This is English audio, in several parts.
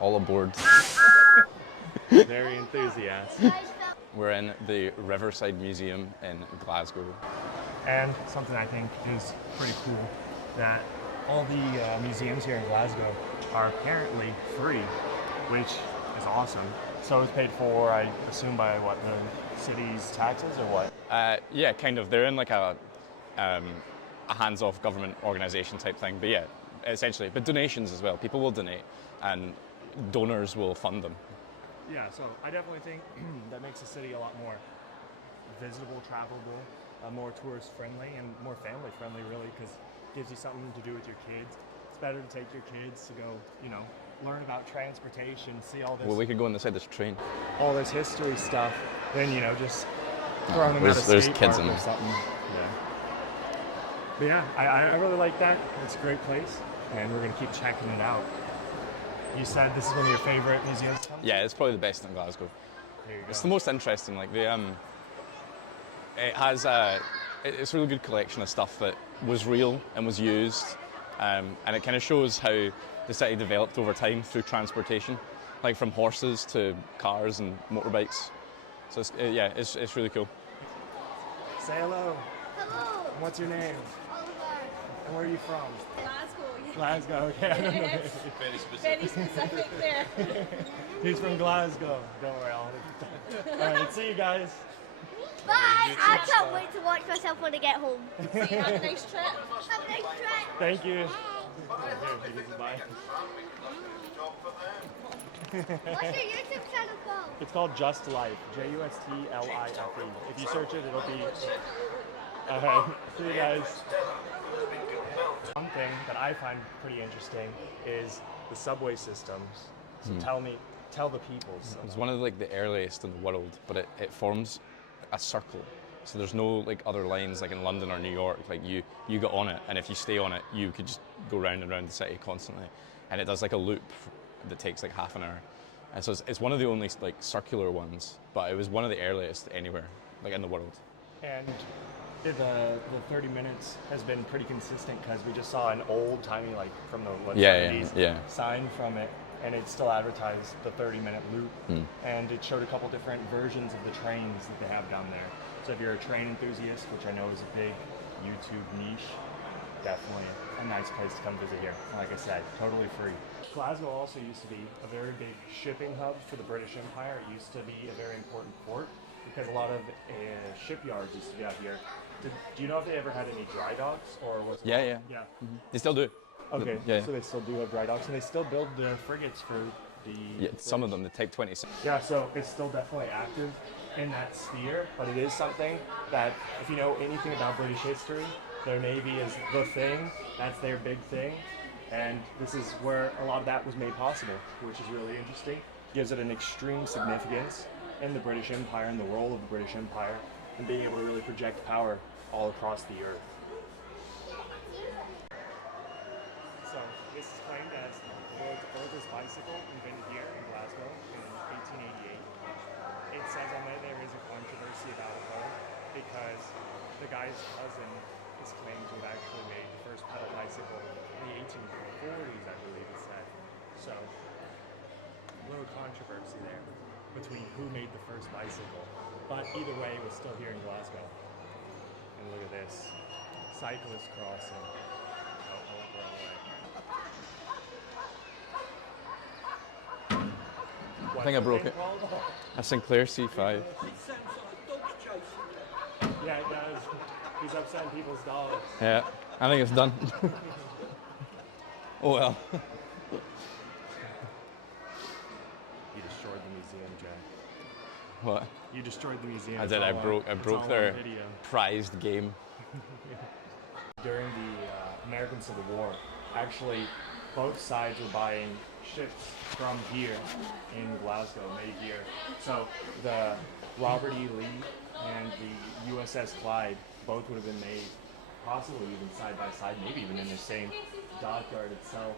All aboard. Very enthusiastic. We're in the Riverside Museum in Glasgow. And something I think is pretty cool, that all the museums here in Glasgow are apparently free, which is awesome. So it's paid for, I assume, by what, the city's taxes or what? Yeah, kind of. They're in like a hands-off government organisation type thing. But yeah, essentially. But donations as well. People will donate, and donors will fund them. Yeah, so I definitely think that makes the city a lot more visitable, travelable, more tourist friendly, and more family friendly, really, because it gives you something to do with your kids. It's better to take your kids to go, learn about transportation, see all this. Well, we could go inside this train. All this history stuff, then just throwing them at a There's skate kids park in or there. something. Yeah. But yeah, I really like that. It's a great place, and we're gonna keep checking it out. You said this is one of your favorite museums to come to? Yeah, it's probably the best in Glasgow. There you go. It's the most interesting. Like it has it's a really good collection of stuff that was real and was used, and it kind of shows how the city developed over time through transportation, like from horses to cars and motorbikes. So it's really cool. Say hello. Hello. And what's your name? Oliver. And where are you from? Glasgow. Glasgow. Okay, I don't know. Yes. Very specific there. He's from Glasgow. Don't worry, All right, see you guys. Bye. I can't wait to watch myself when I get home. See you, have a nice trip. Have a nice trip. Thank you. Bye. What's your YouTube channel called? It's called Just Life. JUSTLIFE. If you search it, it'll be. Alright, see you guys. One thing that I find pretty interesting is the subway systems. So tell the people. It's one of the earliest in the world, but it forms a circle. So there's no other lines like in London or New York. Like you get on it, and if you stay on it, you could just go round and round the city constantly. And it does a loop that takes half an hour. And so it's one of the only circular ones, but it was one of the earliest anywhere in the world. And the 30 minutes has been pretty consistent because we just saw an old timey from the 70s sign from it, and it still advertised the 30-minute loop. And it showed a couple different versions of the trains that they have down there. So if you're a train enthusiast, which I know is a big YouTube niche, definitely a nice place to come visit here. Like I said, totally free. Glasgow also used to be a very big shipping hub for the British Empire. It used to be a very important port because a lot of shipyards used to be out here. Do you know if they ever had any dry docks, or was it? Yeah. Mm-hmm. They still do. Okay, Yeah. so they still do have dry docks, and they still build their frigates for the. Yeah, some of them, the Type 26. Yeah, so it's still definitely active in that sphere, but it is something that, if you know anything about British history, their navy is the thing. That's their big thing, and this is where a lot of that was made possible, which is really interesting. Gives it an extreme significance in the British Empire and the role of the British Empire, and being able to really project power all across the earth. So this is claimed as the world's oldest bicycle invented here in Glasgow in 1888. It says on there is a controversy about it though, because the guy's cousin is claimed to have actually made the first pedal bicycle in the 1840s, I believe it said. So a little controversy there between who made the first bicycle. But either way, it was still here in Glasgow. And look at this. Cyclist crossing. Oh, I went the wrong way. I think I broke it. A Sinclair C5. Yeah, it does. He's upsetting people's dollars. Yeah, I think it's done. Oh well. You destroyed the museum, Jack. What? You destroyed the museum. I did. I broke their prized game. During the American Civil War, actually, both sides were buying ships from here in Glasgow, made here. So the Robert E. Lee and the USS Clyde both would have been made, possibly even side by side, maybe even in the same dockyard itself,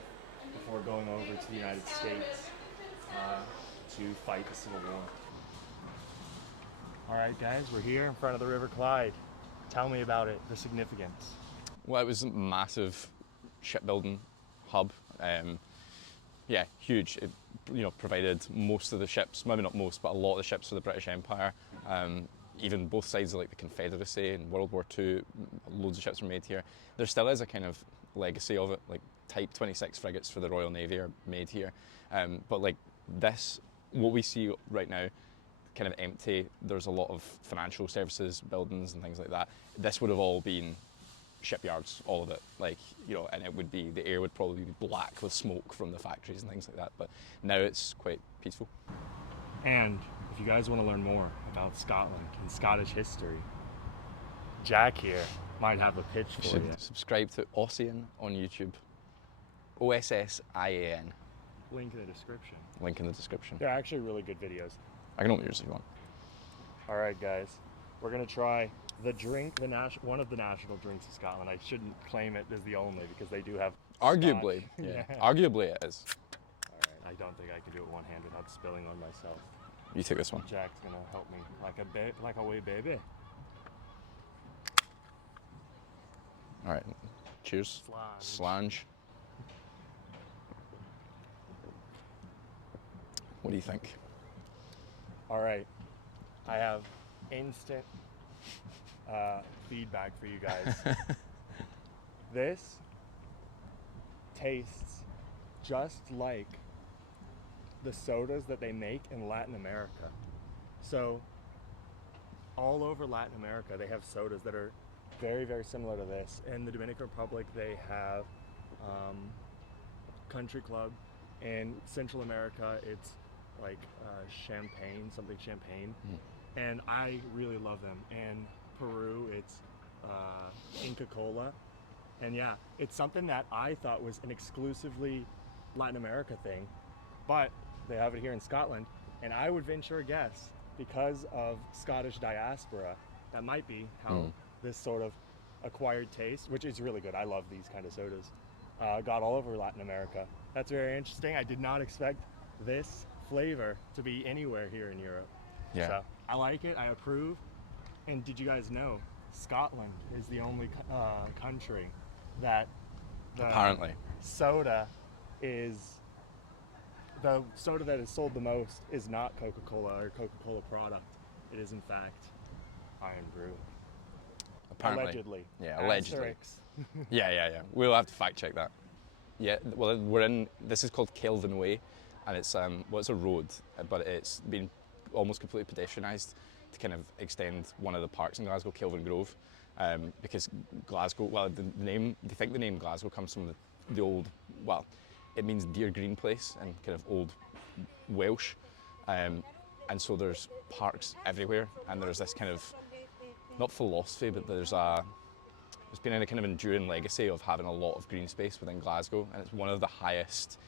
before going over to the United States to fight the Civil War. All right, guys, we're here in front of the River Clyde. Tell me about it, the significance. Well, it was a massive shipbuilding hub. Yeah, huge. provided most of the ships, maybe not most, but a lot of the ships for the British Empire. Even both sides of like the Confederacy in World War II, loads of ships were made here. There still is a kind of legacy of it, like Type 26 frigates for the Royal Navy are made here. But like this, what we see right now, kind of empty. There's a lot of financial services, buildings and things like that. This would have all been shipyards, all of it, like, and it would be, the air would probably be black with smoke from the factories and things like that, but now it's quite peaceful. And if you guys want to learn more about Scotland and Scottish history, Jack here might have a pitch for you. Subscribe to Ossian on YouTube. OSSIAN. Link in the description. Link in the description. They're actually really good videos. I can open yours if you want. All right, guys. We're going to try the drink, one of the national drinks of Scotland. I shouldn't claim it as the only because they do have Arguably, Scotch. yeah. Arguably it is. All right, I don't think I can do it one-handed. I'm spilling on myself. You take this one. Jack's going to help me like a wee baby. All right, cheers. Slange. What do you think? All right, I have instant feedback for you guys. This tastes just like the sodas that they make in Latin America. So all over Latin America, they have sodas that are very, very similar to this. In the Dominican Republic, they have Country Club. In Central America, it's like champagne, something champagne. And I really love them. In Peru, it's Inca Cola. And yeah, it's something that I thought was an exclusively Latin America thing, but they have it here in Scotland. And I would venture a guess, because of Scottish diaspora, that might be how this sort of acquired taste, which is really good. I love these kind of sodas. Got all over Latin America. That's very interesting. I did not expect this flavor to be anywhere here in Europe. Yeah. So I like it. I approve. And did you guys know Scotland is the only country that Apparently soda that is sold the most is not Coca-Cola or Coca-Cola product. It is in fact Iron Brew. Apparently. Allegedly. Yeah, allegedly. Asterix. Yeah. We'll have to fact check that. Yeah, well, this is called Kelvin Way, and it's it's a road, but it's been almost completely pedestrianised to kind of extend one of the parks in Glasgow, Kelvingrove, because Glasgow, they think the name Glasgow comes from the old, it means deer green place in kind of old Welsh, and so there's parks everywhere, and there's this kind of, not philosophy, but there's been a kind of enduring legacy of having a lot of green space within Glasgow, and it's one of the highest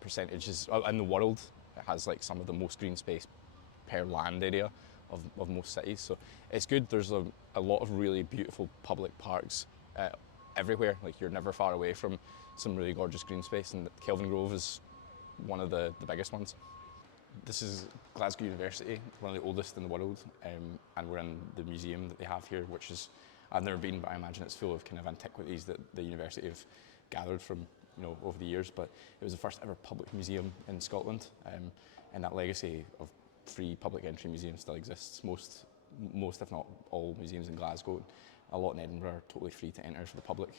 percentages in the world. It has like some of the most green space per land area of most cities, so it's good. There's a lot of really beautiful public parks everywhere. Like, you're never far away from some really gorgeous green space, and Kelvingrove is one of the biggest ones. This is Glasgow University, one of the oldest in the world, and we're in the museum that they have here, which is, I've never been, but I imagine it's full of kind of antiquities that the university have gathered from over the years. But it was the first ever public museum in Scotland, and that legacy of free public entry museums still exists. Most if not all museums in Glasgow, a lot in Edinburgh, are totally free to enter for the public,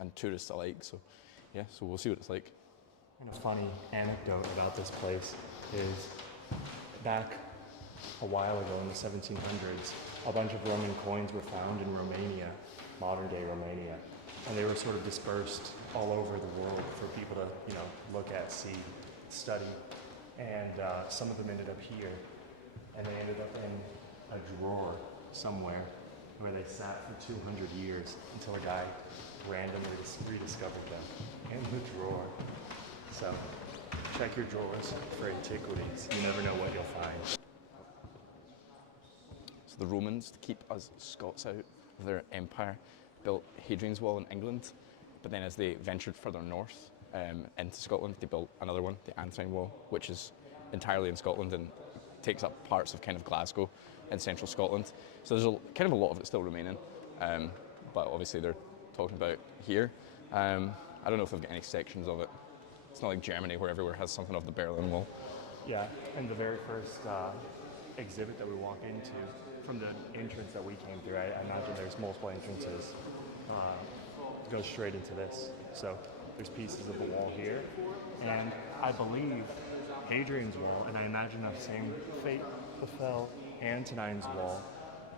and tourists alike. So yeah, so we'll see what it's like. And a funny anecdote about this place is, back a while ago in the 1700s, a bunch of Roman coins were found in Romania, modern day Romania, and they were sort of dispersed all over the world for people to, look at, see, study, and some of them ended up here, and they ended up in a drawer somewhere where they sat for 200 years until a guy randomly rediscovered them in the drawer. So check your drawers for antiquities. You never know what you'll find. So the Romans, to keep us Scots out of their empire, built Hadrian's Wall in England, but then as they ventured further north into Scotland, they built another one, the Anthony Wall, which is entirely in Scotland and takes up parts of kind of Glasgow and central Scotland. So there's kind of a lot of it still remaining, but obviously they're talking about here. I don't know if they've got any sections of it It's not like Germany where everywhere has something of the Berlin Wall. Yeah, and the very first exhibit that we walk into from the entrance that we came through, I imagine there's multiple entrances, goes straight into this. So there's pieces of the wall here, and I believe Hadrian's Wall, and I imagine the same fate befell Antonine's Wall,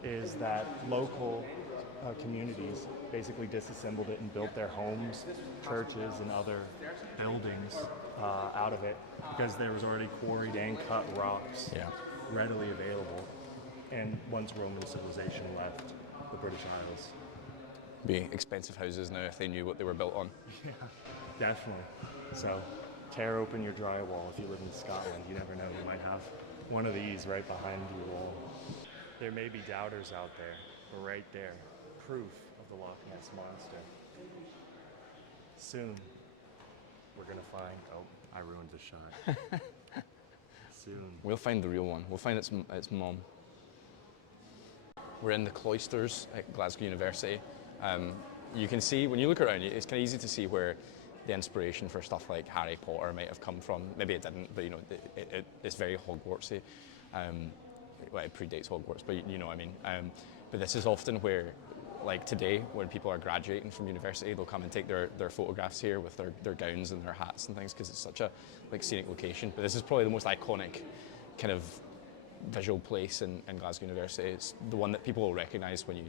is that local communities basically disassembled it and built their homes, churches, and other buildings out of it because there was already quarried and cut rocks readily available. And once Roman civilization left the British Isles. Be expensive houses now if they knew what they were built on. Yeah, definitely. So tear open your drywall if you live in Scotland. You never know, you might have one of these right behind your wall. There may be doubters out there, but right there, proof of the Loch Ness Monster. Soon, we're gonna find, oh, I ruined the shot. Soon. We'll find the real one. We'll find its mom. We're in the cloisters at Glasgow University. You can see, when you look around, it's kind of easy to see where the inspiration for stuff like Harry Potter might have come from. Maybe it didn't, but you know, it's very Hogwartsy. Well, it predates Hogwarts, but you know what I mean. But this is often where, like today, when people are graduating from university, they'll come and take their photographs here with their gowns and their hats and things because it's such a like scenic location. But this is probably the most iconic kind of visual place in Glasgow University. It's the one that people will recognise when you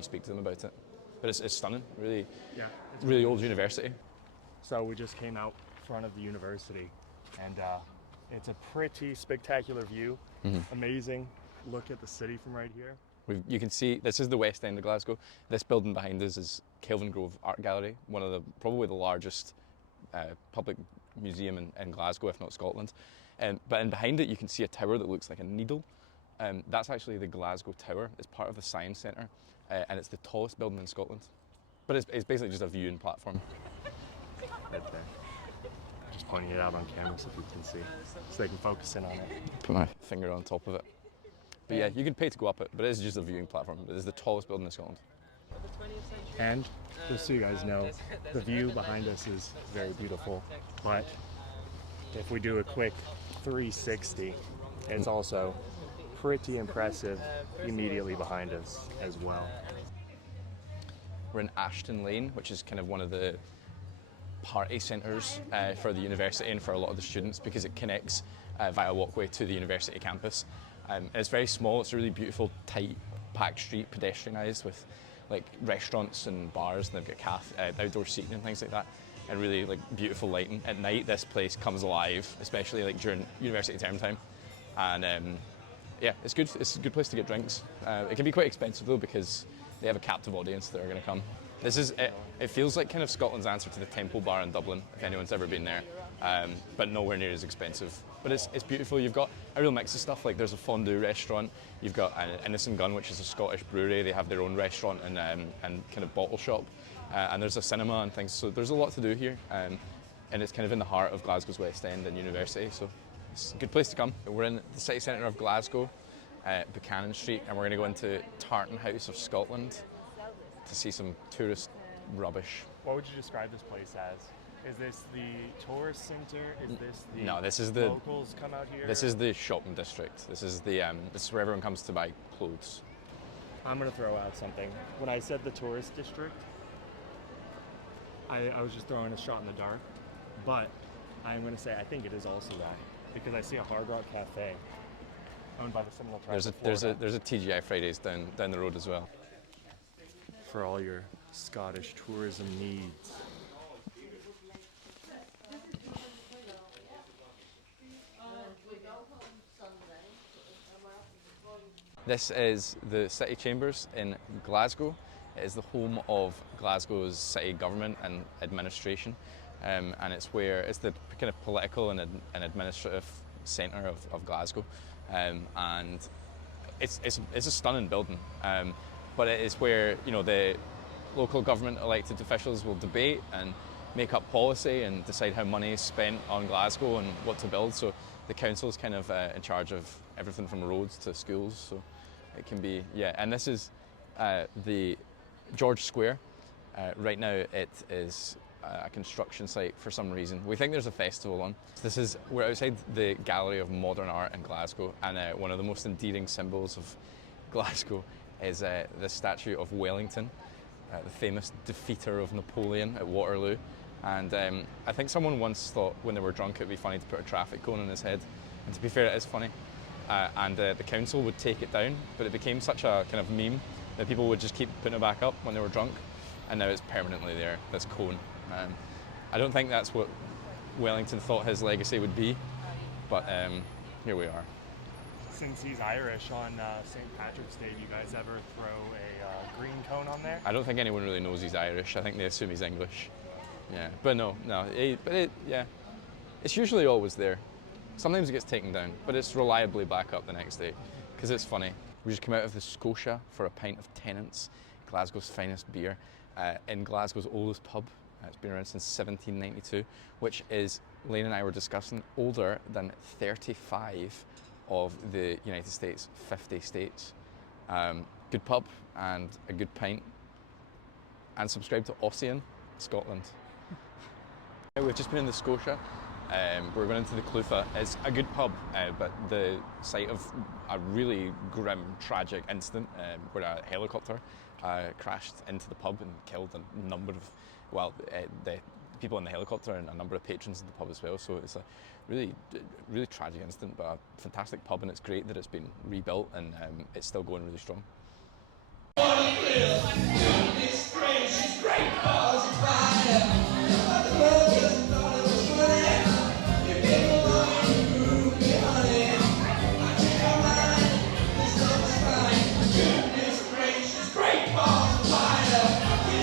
speak to them about it. But it's stunning, really, really old university. So we just came out front of the university, and it's a pretty spectacular view. Amazing look at the city from right here. You can see, this is the west end of Glasgow. This building behind us is Kelvingrove Art Gallery, one of probably the largest public museum in Glasgow, if not Scotland. But in behind it, you can see a tower that looks like a needle. That's actually the Glasgow Tower. It's part of the Science Centre, and it's the tallest building in Scotland. But it's basically just a viewing platform. Right there. Just pointing it out on camera so people can see, so they can focus in on it. Put my finger on top of it. But yeah, you can pay to go up it, but it is just a viewing platform. It is the tallest building in Scotland. And just so you guys know, the view behind us is very beautiful, but if we do a quick 360, it's also pretty impressive immediately behind us as well. We're in Ashton Lane, which is kind of one of the party centres for the university and for a lot of the students because it connects via walkway to the university campus. And it's very small, it's a really beautiful, tight, packed street, pedestrianised with like restaurants and bars, and they've got outdoor seating and things like that, and really like beautiful lighting. At night this place comes alive, especially like during university term time. And yeah, it's good. It's a good place to get drinks. It can be quite expensive though because they have a captive audience that are going to come. This is it feels like kind of Scotland's answer to the Temple Bar in Dublin, if anyone's ever been there, but nowhere near as expensive. But it's beautiful. You've got a real mix of stuff. Like there's a fondue restaurant. You've got Innocent Gun, which is a Scottish brewery. They have their own restaurant and kind of bottle shop, and there's a cinema and things. So there's a lot to do here, and it's kind of in the heart of Glasgow's West End and university. So it's a good place to come. We're in the city centre of Glasgow, Buchanan Street, and we're going to go into Tartan House of Scotland to see some tourist rubbish. What would you describe this place as? Is this the tourist centre? Is this the no? This is the locals come out here? This is the shopping district. This is where everyone comes to buy clothes. I'm gonna throw out something. When I said the tourist district, I was just throwing a shot in the dark, but I'm gonna say I think it is also that because I see a Hard Rock Cafe owned by the Seminole Tribe. There's a TGI Fridays down the road as well. For all your Scottish tourism needs. This is the City Chambers in Glasgow. It is the home of Glasgow's city government and administration, and it's the kind of political and administrative centre of Glasgow, and it's a stunning building. But it is where the local government elected officials will debate and make up policy and decide how money is spent on Glasgow and what to build. So the council is kind of in charge of everything from roads to schools. So it can be, and this is the George Square. Right now it is a construction site for some reason. We think there's a festival on. We're outside the Gallery of Modern Art in Glasgow, and one of the most endearing symbols of Glasgow is the statue of Wellington, the famous defeater of Napoleon at Waterloo. And I think someone once thought when they were drunk it'd be funny to put a traffic cone on his head. And to be fair, it is funny. And the council would take it down, but it became such a kind of meme that people would just keep putting it back up when they were drunk. And now it's permanently there, this cone. I don't think that's what Wellington thought his legacy would be, but here we are. Since he's Irish, on St. Patrick's Day, do you guys ever throw a green cone on there? I don't think anyone really knows he's Irish. I think they assume he's English. Yeah, but no. Yeah, it's usually always there. Sometimes it gets taken down, but it's reliably back up the next day, because it's funny. We just came out of the Scotia for a pint of Tennant's, Glasgow's finest beer, in Glasgow's oldest pub. It's been around since 1792, which is, Lane and I were discussing, older than 35 of the United States' 50 states. Good pub and a good pint. And subscribe to Ossian, Scotland. We've just been in the Scotia. We're going into the Clutha. It's a good pub, but the site of a really grim, tragic incident where a helicopter crashed into the pub and killed a number of, the people in the helicopter and a number of patrons of the pub as well. So it's a really, really tragic incident, but a fantastic pub, and it's great that it's been rebuilt and it's still going really strong.